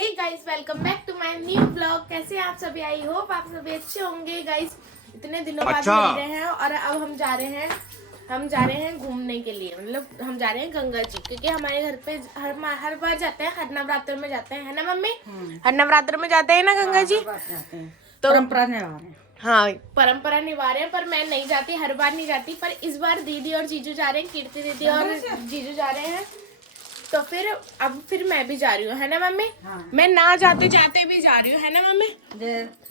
Hey guys, welcome back to my new blog. कैसे आप सभी? आई होप आप सभी अच्छे होंगे। गाइस, इतने दिनों बाद मिल रहे हैं और अब हम जा रहे हैं घूमने के लिए। मतलब हम जा रहे हैं गंगा जी, क्योंकि हमारे घर पे हर बार जाते हैं, हर नवरात्र में जाते हैं, है ना मम्मी? हर नवरात्र में जाते हैं ना गंगा जी। तो परंपरा निभा रहे हैं। हाँ, परंपरा निभा रहे हैं, पर मैं नहीं जाती, हर बार नहीं जाती। पर इस बार दीदी और जीजू जा रहे हैं, कीर्ति दीदी और जीजू जा रहे हैं, तो फिर मैं भी जा रही हूँ, है ना मम्मी? हाँ। मैं ना जाते जाते भी जा रही हूँ, है ना मम्मी?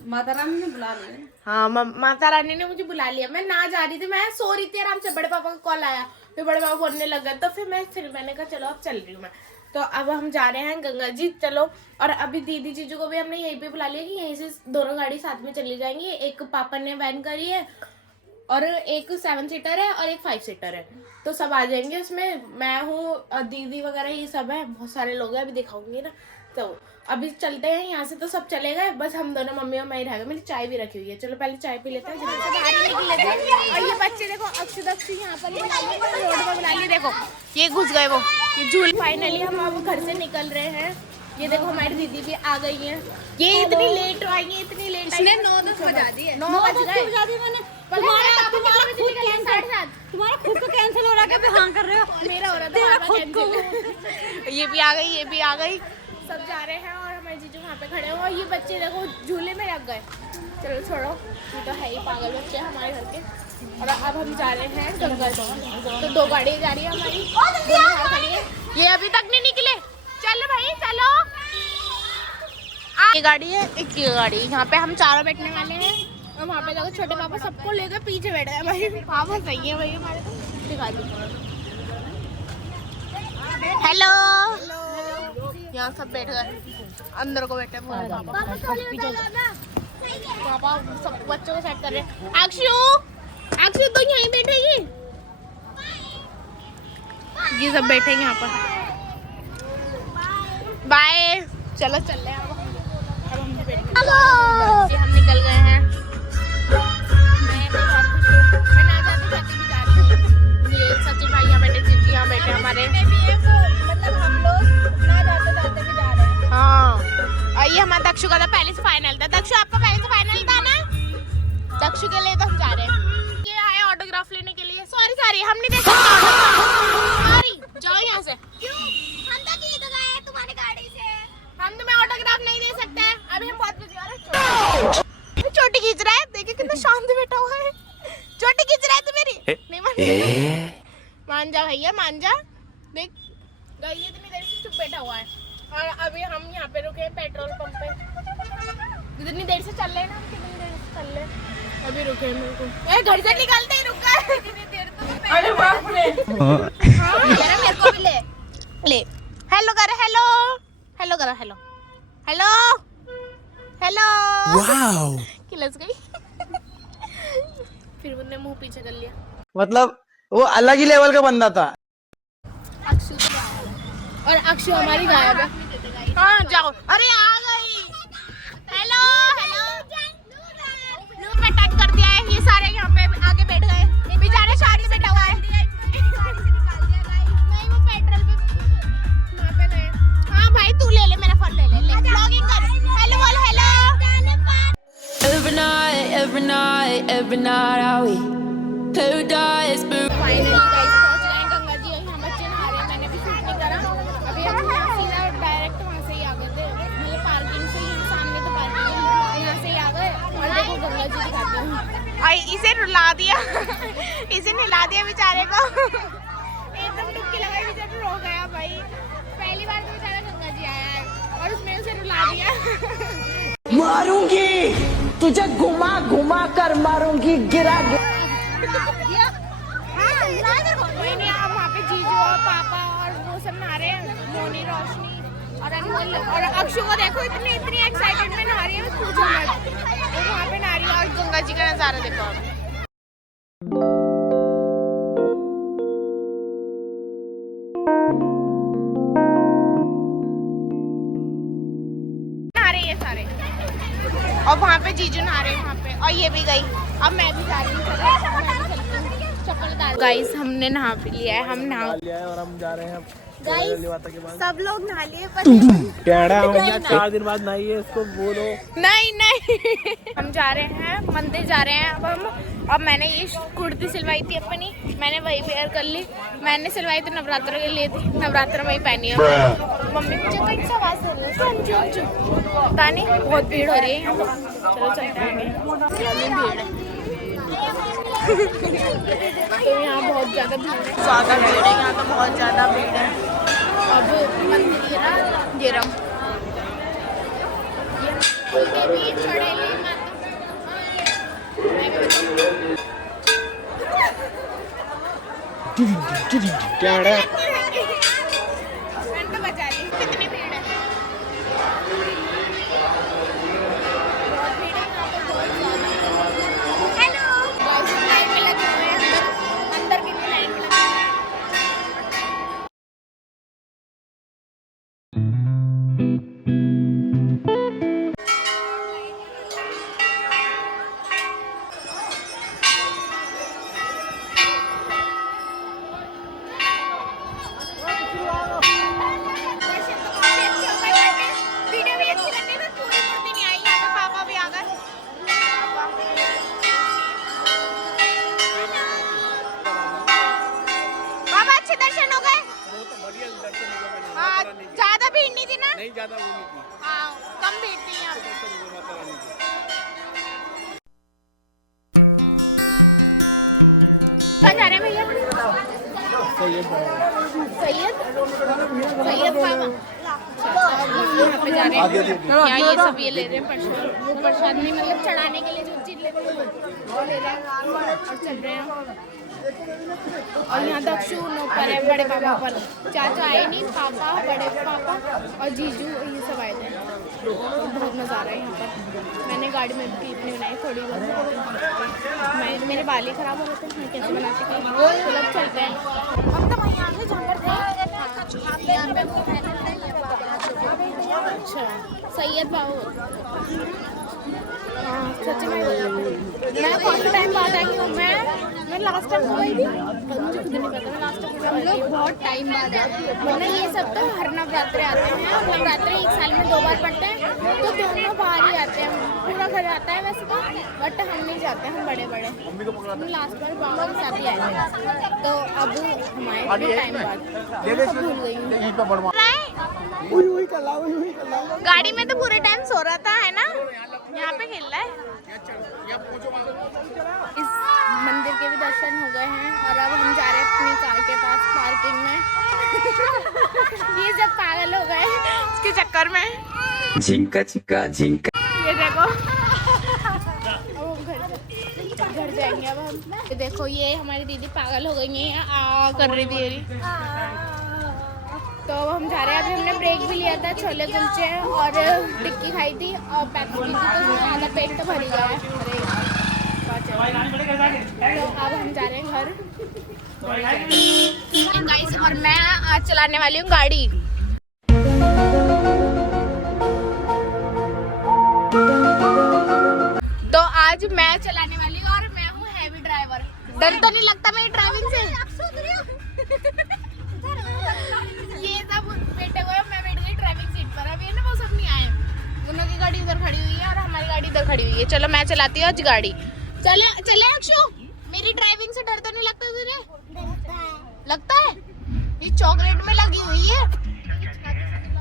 माता रानी ने बुला लिया। हाँ, माता रानी ने मुझे बुला लिया। मैं ना जा रही थी, मैं सो रही थी आराम से, बड़े पापा का कॉल आया, फिर बड़े पापा बोलने लगा, तो फिर मैंने कहा चलो अब चल रही हूँ मैं। तो अब हम जा रहे हैं गंगा जी, चलो। और अभी दीदी जीजू को भी हमने यहीं पे बुला लिया कि यहीं से दोनों गाड़ी साथ में चली जाएंगी। एक पापा ने वैन करी है और एक 7 सीटर है और एक 5 सीटर है, तो सब आ जाएंगे उसमें। मैं हूँ, दीदी वगैरह ये सब है, बहुत सारे लोग हैं, अभी दिखाऊंगी ना। तो अभी चलते हैं यहाँ से, तो सब चले गए, बस हम दोनों मम्मी और मैं ही रह गए। मैंने चाय भी रखी हुई है, चलो पहले चाय पी लेते हैं। और ये बच्चे देखो, अक्षु यहाँ पर रोड पर बुला ली, देखो ये घुस गए, वो ये झूल। फाइनली हम अब घर से निकल रहे हैं। ये देखो हमारी दीदी भी आ गई है। ये इतनी लेट आई है, इतनी लेट आई। 9:10 बजा दी है, 9 बज गए। तुम्हारा खुद को कैंसिल हो रहा है, क्या हाँ कर रहे हो? मेरा हो रहा था खुद को। ये भी आ गई, ये भी आ गई, सब जा रहे हैं और हमारे जीजू वहाँ पे खड़े हैं। और ये बच्चे देखो झूले में रख गए। चलो छोड़ो, ये तो है ही पागल बच्चे हमारे घर के। और अब हम जा रहे हैं गंगा जी, तो 2 गाड़ी जा रही है हमारी, खड़ी है। ये अभी तक नहीं निकले, चलो भाई चलो। ये गाड़ी है, एक ये गाड़ी, यहाँ पे हम चारों बैठने वाले हैं। और वहाँ पे देखो छोटे पापा सबको लेकर पीछे बैठे हैं। भाई पापा सही है भाई हमारे, दिखा दी। हेलो, यहाँ सब बैठ गए, अंदर को बैठे पापा सब बच्चों को सेट कर रहे हैं। अक्षु तो यहीं बैठेगी, ये सब बैठेंगे यहाँ पर। बाय, चलो चल रहे हैं अब हम भी बैठेंगे। हम निकल गए हैं। मैं बहुत खुश हूँ, मैं ना जाते जाते भी जा रही हूँ। ये सचिन भाई यहाँ बैठे, जीजू यहाँ बैठे हमारे। मतलब हम लोग ना जाते जाते भी जा रहे हैं। हाँ, और ये हमारा दक्षु का था पहले से फाइनल था। दक्षु आपका पहले से फाइनल था ना? दक्षु के लिए तो हम जा रहे हैं। ये आए ऑटोग्राफ लेने के लिए। सॉरी हम नहीं दे सकते, सॉरी, जाओ यहाँ से। क्यों? हम तो जीत गए तुम्हारी गाड़ी से, हम तुम्हें ऑटोग्राफ नहीं दे सकते। अभी हम बहुत बिजी हो रहे हैं। चोटी खींच रहा है, देखिए कितना शांत बैठा हुआ है। चोटी खींच रहा है तू मेरी, नहीं मान जा भैया, मान जा। देख गई इतनी देर से चुप बैठा हुआ है। और अभी हम यहाँ पे रुके हैं पेट्रोल पंप पे। इतनी देर से चल रहे हैं ना, हम कितनी देर से चल रहे हैं, अभी रुके हैं। मेरे को घर से निकलते ही रुक गए इतनी देर तो। अरे बाप रे, हाँ मेरे को भी ले हेलो करो, हेलो करो, हेलो वाओ, खिलस गई। फिर उन्होंने मुंह पीछे कर लिया। मतलब वो अलग ही लेवल का बंदा था। अक्षु तो गायब है, और अक्षु हमारी गायब है। हाँ जाओ, अरे आ गई। हेलो लूप में टच कर दिया है। ये सारे यहाँ पे आगे बैठ गए, बेचारे शादी बैठा हुआ है। नहीं, वो पेट्रोल पे वहाँ पे गए। हाँ भाई तू ले मेरा फोन, ले ब्लॉगिंग कर। हेलो बोलो, hello. Every night are we paradise? Finally guys पहुंच गए हैं गंगा जी। यहाँ बच्चे नहा रहे हैं, मैंने भी शूट नहीं करा। अभी हम यहाँ सीधा डायरेक्ट वहाँ से ही आ गए थे, मतलब पार्किंग से ही, सामने तो पार्किंग है, यहाँ से ही आ गए। और देखो गंगा जी दिखाते हैं। और इसे रुला दिया इसे नहला दिया बेचारे को। एकदम डुबकी लगाई, बेचारा रो गया भाई। पहली बार तो बेचारा गंगा जी आया है और उसमें उसे रुला दिया। मारूंगी तुझे, घुमा कर मारूंगी, गिरा कोई नहीं, आप वहाँ पे जीजू और पापा और वो सब नहा रहे हैं, मोनी, रोशनी और अनमोल और अक्षु को देखो, इतनी एक्साइटेड में नहा रही है, पूछो मत। तो वहाँ पे नहा रही है और गंगा जी का नजारा देखो आप। नहा रहे हैं सारे, और वहाँ पे जीजू नहा रहे हैं वहाँ पे, और ये भी गई। अब मैं भी जा रही हूँ, चप्पल गाइस हमने नहा भी लिया है, हम नहा लिया है और हम जा रहे हैं गाइस के बाद। सब लोग नहा लिए पर कह रहा हूँ 4 दिन बाद नहाइए इसको बोलो। नहीं हम जा रहे हैं मंदिर जा रहे हैं अब मैंने ये कुर्ती सिलवाई थी अपनी, मैंने वही वेयर कर ली। मैंने सिलवाई थी नवरात्र के लिए थी, नवरात्र में ही पहनी है। मम्मी मुझे कहीं से आवाज दे रही है, पता नहीं बहुत भीड़ हो रही है यहाँ पर। चलो चलते हैं भीड़ है तो यहाँ बहुत ज़्यादा भीड़ है, यहाँ तो बहुत ज़्यादा भीड़ है। अब मंदिर ये ना गिरम क्या है तो बचा ली। कितनी भीड़ है, बहुत भीड़ है यहाँ पे, बहुत ज़्यादा। हेलो लाइन में लगे हुए हैं अंदर कितनी लाइन में लगे। वीडियो भी अच्छी लगती है, पूरी मूर्ति नहीं आई। यहाँ पे पापा भी आ गए। पापा अच्छे दर्शन हो गए? हाँ ज्यादा भीड़ नहीं थी ना? नहीं ज्यादा वो नहीं थी। हाँ कम भीड़ थी यहाँ पे। कहाँ जा रहे हैं भैया? सैयद बाबा यहाँ पे जा रहे हैं। यहाँ ये सब ये ले रहे हैं प्रसाद नहीं, मतलब चढ़ाने के लिए जो चीज लेते हैं वो ले रहे हैं और चल रहे हैं। और यहाँ दक्षु ऊपर है, बड़े पापा पर। चाचा आए नहीं, पापा बड़े पापा और जीजू ये सब आए थे। बहुत मज़ा आ रहा है यहाँ पर। मैंने गाड़ी में भी इतनी बनाई थोड़ी बहुत। मेरे बाल ही खराब हो रहे थे, मैं कैसे बनाती थी। चलो चलते हैं हम तो वहीं आगे जहाँ पर थे। अच्छा सैयद बाबू, हाँ सच में मैं काफ़ी टाइम बाद आई हूँ। मैं लास्ट टाइम गई थी, मुझे खुद नहीं पता मैं लास्ट टाइम लोग बहुत टाइम बाद आए। वरना ये सब तो हर नवरात्रे आते हैं, नवरात्रे 1 साल में 2 बार पड़ते हैं तो दोनों बाहर ही आते हैं। पूरा घर आता है वैसे तो, बट हम नहीं जाते, हम बड़े बड़े। हम लास्ट बार बाबा के साथ ही आए थे, तो अब हमारे टाइम बाद भूल गई हूँ। गाड़ी में तो पूरे टाइम सो रहा था है ना, यहाँ पे खेल रहा है। इस मंदिर के भी दर्शन हो गए हैं और अब हम जा रहे हैं अपनी कार के पास पार्किंग में। ये सब पागल हो गए इसके चक्कर में। झिंका चिका झिंका। ये देखो घर जाएंगे अब हम। ये देखो ये हमारी दीदी पागल हो गई है, आ कर रही थी। तो अब हम जा रहे हैं। अभी हमने ब्रेक भी लिया था, छोले कुलचे और टिक्की खाई थी और पैकेट भी थी, तो आधा पेट तो भर ही गया है। तो अब हम जा रहे हैं घर। गाइस और मैं आज चलाने वाली हूँ गाड़ी। तो आज मैं चलाने वाली हूँ और मैं हूँ हैवी ड्राइवर। डर तो नहीं लगता मेरी ड्राइविंग से? ये सब बैठे हुए, मैं बैठ गई ड्राइविंग सीट पर। अभी ना वो सब नहीं आए, दोनों की गाड़ी उधर खड़ी हुई है और हमारी गाड़ी इधर खड़ी हुई है। चलो मैं चलाती हूँ आज गाड़ी। चले अक्षु, मेरी ड्राइविंग से डर तो नहीं लगता तुझे? लगता है? ये चॉकलेट में लगी हुई है,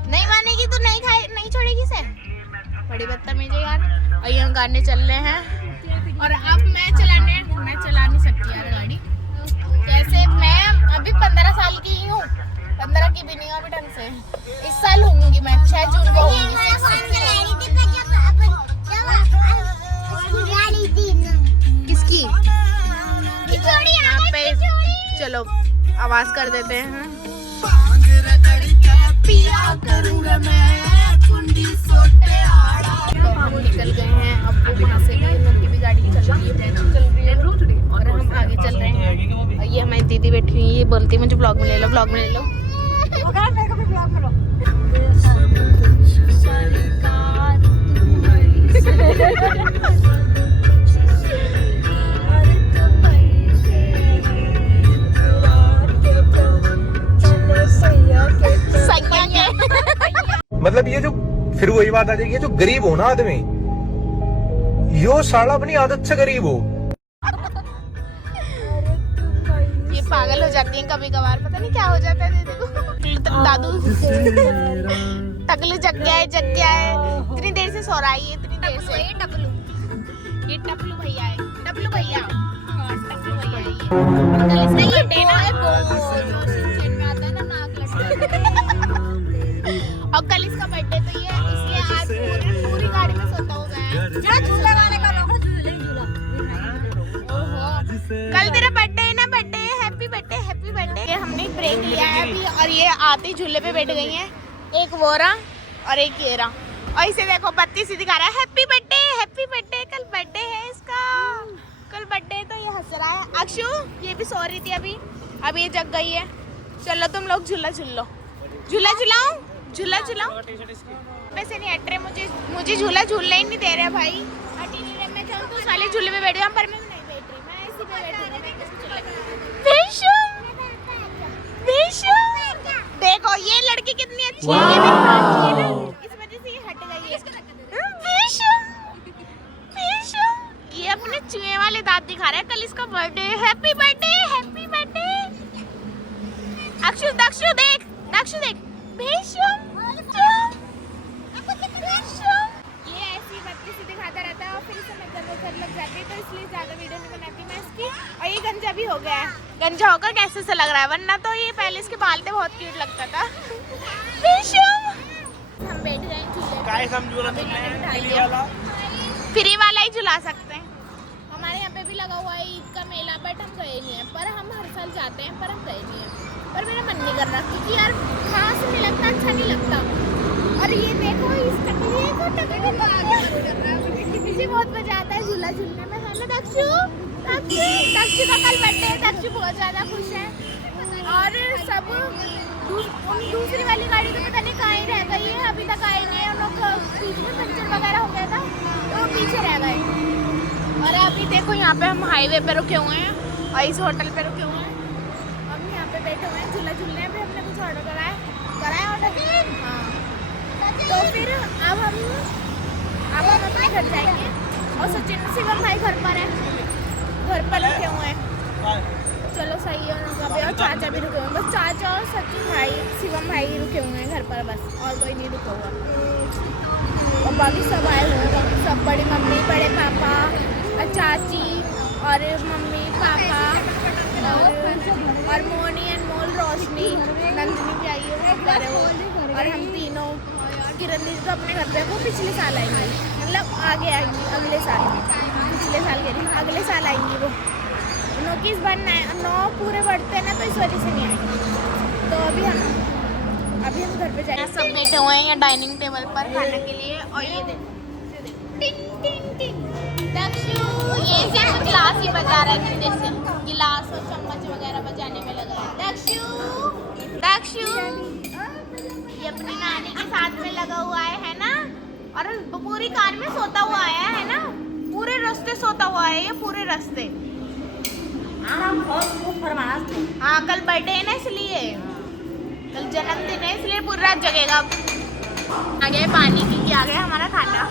नहीं मानेगी तो नहीं छोड़ेगी से। बड़ी बदतमीज है यार। और यहाँ गाने चल रहे हैं और अब मैं चला नहीं सकती यार गाड़ी। कैसे? मैं अभी 15 साल की ही हूँ, 15 की भी नहीं हूँ अभी ढंग से। इस साल होंगी मैं, 6 जून को होंगी। किसकी? यहाँ पे चलो आवाज कर देते हैं। तो हम निकल गए हैं, अब वो वहाँ से भी उनकी भी गाड़ी चल रही है और हम आगे चल रहे हैं। और ये हमारी दीदी बैठी हुई है, ये बोलती है मुझे ब्लॉग में ले लो, ब्लॉग में ले लो। वही बात आ जाएगी, जो गरीब हो ना आदमी, यो साला अपनी आदत से गरीब हो। ये पागल हो जाती है कभी कभार, पता नहीं क्या हो जाता है दीदी को। दादू टकलू जग गया है, जग गया है, इतनी देर से सो रहा है, इतनी देर से। ये टपलू भैया है, टपलू भैया, हाँ टपलू भैया है ये। देना है और कल इसका बर्थडे तो ये, इसलिए आज पूरी गाड़ी में सोता हुआ है। झूला गाने का झूला। कल तेरा बर्थडे है ना, birthday happy birthday, happy birthday. ये हमने ब्रेक लिया है अभी और ये आते ही झूले पे बैठ गई हैं, एक वो रहा और एक ये रहा। और इसे देखो बत्ती सी दिखा रहा है, हैप्पी बर्थडे हैप्पी बर्थडे, कल बर्थडे है इसका, कल बर्थडे। तो ये हंस रहा है। अक्षु ये भी सो रही थी अभी ये जग गई है। चलो तुम लोग झूला झूल लो, झूला झूलाऊं, झूला झूलाऊं। वैसे नहीं हट रहे, मुझे झूला झूलने ही नहीं दे रहे भाई। हट ही नहीं रहे। मैं चाहूँ तो साले झूले पे बैठ गया, पर मैं नहीं बैठ रही, मैं ऐसी पे बैठ रही। देखो ये लड़की कितनी अच्छी है, ये मेरी भांजी है ना, इस वजह से ये हट गई है। ये अपने चूहे वाले दांत दिखा रहा है। कल इसका birthday, happy birthday happy birthday. Akshu Dakshu देख, दक्षु देख, ये ऐसी बत्ती सी दिखाता रहता है और फिर इसे नजर लग जाती है, तो इसलिए ज्यादा वीडियो नहीं बनाती मैं इसकी। और ये गंजा भी हो गया है, गंजा होकर कैसे से लग रहा है, वरना तो ये पहले इसके बाल थे बहुत क्यूट लगता था। हम बैठ गए फ्री वाला ही झुला सकते हैं। हमारे यहाँ पे भी लगा हुआ है ईद का मेला, बट हम गए नहीं हैं। पर हम हर साल जाते हैं, पर हम गए नहीं हैं। पर मेरा मन नहीं कर रहा, क्योंकि यार खास नहीं लगता, अच्छा नहीं लगता। और ये देखो इस टकली को इसे बहुत मजा आता है झूला झूलने में, है ना दक्षु? दक्षु का कल बर्थडे है, दक्षु बहुत ज़्यादा खुश है। और सब दूसरी वाली गाड़ी तो पता नहीं कहाँ ही रह गई है, अभी तक आई नहीं है। उन लोग बीच में पंचर वगैरह हो गया था तो पीछे रह गए। और अभी देखो यहाँ पे हम हाईवे पे रुके हुए हैं और इस होटल पे रुके हुए हैं। हम यहाँ पे बैठे हुए हैं झूला झूलने। अभी हमने कुछ ऑर्डर कराया ऑर्डर। हाँ तो फिर अब हम अपने घर जाएंगे। और सचिन शिवम भाई घर पर है, घर पर रुके हुए हैं। चलो सही है उनका भी, और चाचा भी रुके हुए हैं। बस चाचा और सचिन भाई शिवम भाई रुके हुए हैं घर पर, बस और कोई नहीं रुका हुआ। और बाकी सब आए हुए हैं, सब बड़ी मम्मी, बड़े पापा, चाची और मम्मी पापा और मोनी अनमोल, रोशनी, नंदिनी भी आई है वो। और हम तीनों, किरण दीदी तो अपने घर पे, वो पिछले साल आएंगी, मतलब आगे आएंगी अगले साल, पिछले साल के लिए अगले साल आएंगी वो। 9 बार 9 पूरे बढ़ते हैं ना, तो इस वजह से नहीं आएंगे। तो अभी हम घर पे जाएंगे। सब बैठे हुए हैं यहाँ डाइनिंग टेबल पर खाने के लिए। और ये देखो टिंग टिंग टिंग, दक्षु ये सिर्फ गिलास ही बजा रहा है, कितने से गिलास और चम्मच वगैरह बजाने में लग रहा है। दक्षु ये अपनी नानी के साथ में लगा हुआ है ना। और पूरी कार में सोता हुआ आया है ना, पूरे रास्ते सोता हुआ है ये, पूरे रास्ते। हाँ कल बर्थडे है ना, इसलिए कल जन्मदिन है, इसलिए पूरी रात जगेगा। आ गया पानी की, आ गया हमारा खाना।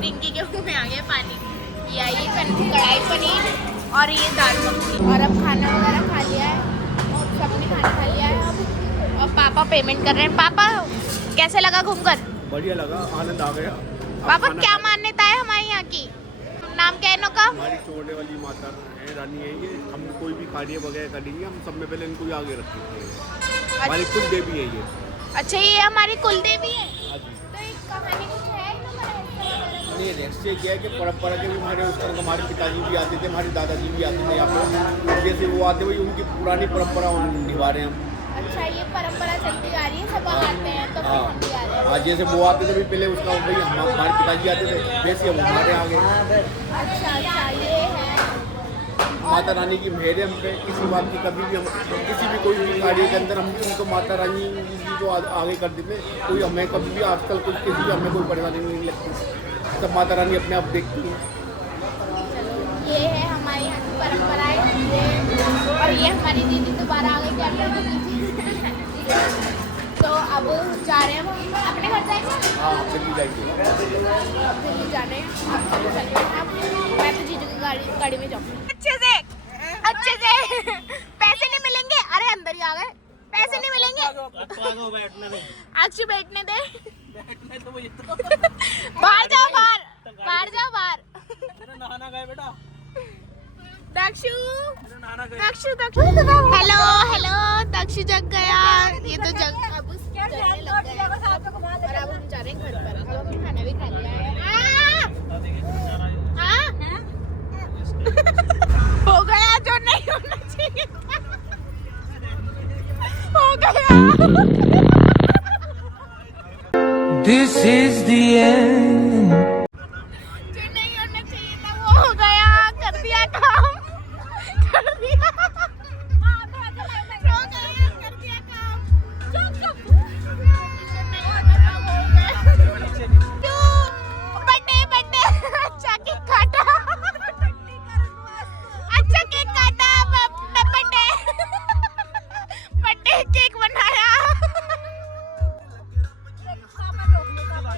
रिंकी के मुँह में आ गया पानी। ये आई कढ़ाई पनीर और ये दाल मखनी। और अब खाना वगैरह खा लिया है, सबने खाना खा लिया है अब। और पापा पेमेंट कर रहे हैं। पापा कैसे लगा घूमकर? बढ़िया लगा, आनंद आ गया। पापा क्या मान्यता है हमारे यहाँ की? नाम क्या है इनका? हमारी छोड़ने वाली माता है, रानी है ये। हम कोई भी कार्य वगैरह करेंगे, हम सब में पहले इनको ही आगे रखेंगे। हमारी कुल देवी है ये। अच्छा ये हमारी कुल देवी है। तो एक कहानी कुछ है नहीं, रहस्य क्या है कि परंपरा के भी हमारे पिताजी भी आते थे, हमारे दादाजी भी आते थे यहाँ पर। जैसे वो आते वही उनकी पुरानी परंपरा निभा रहे हैं हम। अच्छा ये परंपरा चलती आ रही है, सब आते हैं तो फिर हम भी आ रहे हैं। हाँ जैसे वो आते थे भी पहले, उसका भाई हमारे पिताजी आते थे, वैसे हम हमारे आगे। अच्छा ये है। माता रानी की मेहर हम पे, किसी बात की कभी भी हम किसी भी कोई भी कार्य के अंदर हम उनको माता रानी को आगे कर देते। कोई हमें कभी भी आजकल कुछ किसी भी हमें कोई परेशानी नहीं लगती, सब माता रानी अपने आप देखती है। ये है हमारे यहाँ की परंपराएं। और ये हमारी दीदी दोबारा आ गई, क्या तो तो अब जा रहे हैं हम अपने घर जाएंगे। हाँ दिल्ली जाएंगे। दिल्ली जाने अब चलो चल रहे हैं। अब मैं तो जीजू की गाड़ी में जाऊँगी। अच्छे से पैसे नहीं मिलेंगे। अरे अंदर ही आ गए। पैसे नहीं मिलेंगे। अक्षु बैठने दे। बाहर जाओ बाहर जाओ बाहर। नहाना गए बेटा। दक्षु हेलो दक्षु जग गया। ये तो जग अब जगने लग गया। और अब हम जा रहे हैं घर पर। अब हमने खाना भी खा लिया है। हो गया जो नहीं होना चाहिए हो गया। This is the end. जो नहीं होना चाहिए था वो हो गया। कर दिया काम कर दिया। हो गया कर दिया काम। चुप बर्थडे अच्छा केक काटा। अच्छा केक काटा। बर्थडे केक बनाया।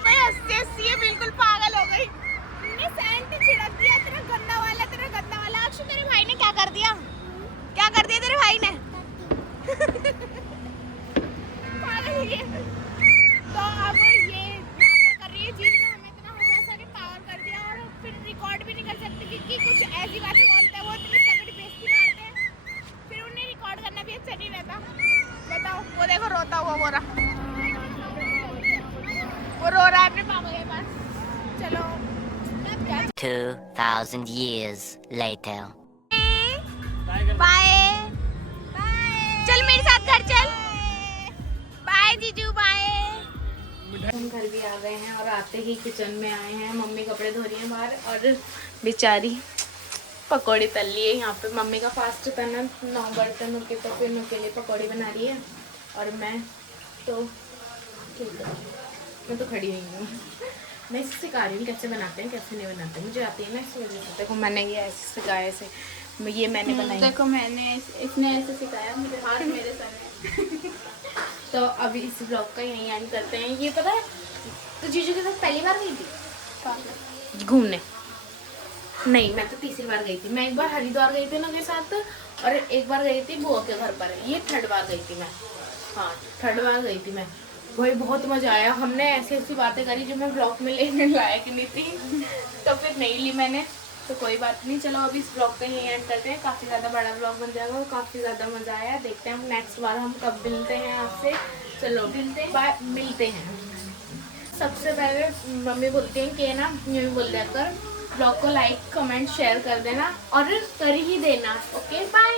मैं हंसी है बिल्कुल पागल हो गई। ने सैंड छिड़क दिया। तेरा गंदा वाला अक्षु तेरे भाई ने क्या कर दिया तेरे भाई ने। पागल है ये। तो अब ये नाकर कर रही है जीवी ने हमें इतना हंसा के पागल कर दिया। और फिर रिकॉर्ड भी नहीं कर सकते क्योंकि कुछ ऐसी बातें बोलते हैं वो इतनी तगड़ी बेइज्जती मारते हैं। फिर उन्हें रिकॉर्ड करना भी अच्छा नहीं रहता। बताओ वो देखो रोता हुआ वो रो रहा है अपने पापा के पास। चलो 2,000 years later. बाय चल मेरे साथ घर चल। बाय जीजू बाय। हम घर भी आ गए हैं और आते ही किचन में आए हैं। मम्मी कपड़े धो रही हैं बाहर और बेचारी पकौड़ी तल रही है। यहाँ पे मम्मी का फास्ट था ना 9 बर्तनों के, तो फिर उनके लिए पकौड़ी बना रही है। और मैं तो ठीक है मैं तो खड़ी हुई हूँ। मैं इसे सिखा रही हूँ कैसे बनाते हैं कैसे नहीं बनाते। मुझे आती है ना इस वजह से। देखो मैंने ये ऐसे सिखाया ऐसे ये मैंने बनाई। देखो मैंने इसने ऐसे सिखाया मुझे हाथ मेरे सर में। तो अभी इस ब्लॉग का यहीं एंड करते हैं। ये पता है तो जीजू के साथ पहली बार गई थी घूमने। नहीं मैं तो तीसरी बार गई थी। मैं एक बार हरिद्वार गई थी ना के साथ और एक बार गई थी बुआ के घर पर। ये 3rd बार गई थी मैं। हाँ 3rd बार गई थी मैं। वही बहुत मज़ा आया। हमने ऐसी बातें करी जो मैं ब्लॉग में लेने लायक नहीं थी तो फिर नहीं ली मैंने। तो कोई बात नहीं। चलो अभी इस ब्लॉग का यहीं एंड करते हैं। काफ़ी ज़्यादा बड़ा ब्लॉग बन जाएगा और काफ़ी ज़्यादा मज़ा आया। देखते हैं हम नेक्स्ट बार हम कब मिलते हैं आपसे। चलो मिलते हैं। सबसे पहले मम्मी बोलती हैं कि ना ये भी बोल दिया कर ब्लॉग को लाइक कमेंट शेयर कर देना और कर ही देना। Okay bye.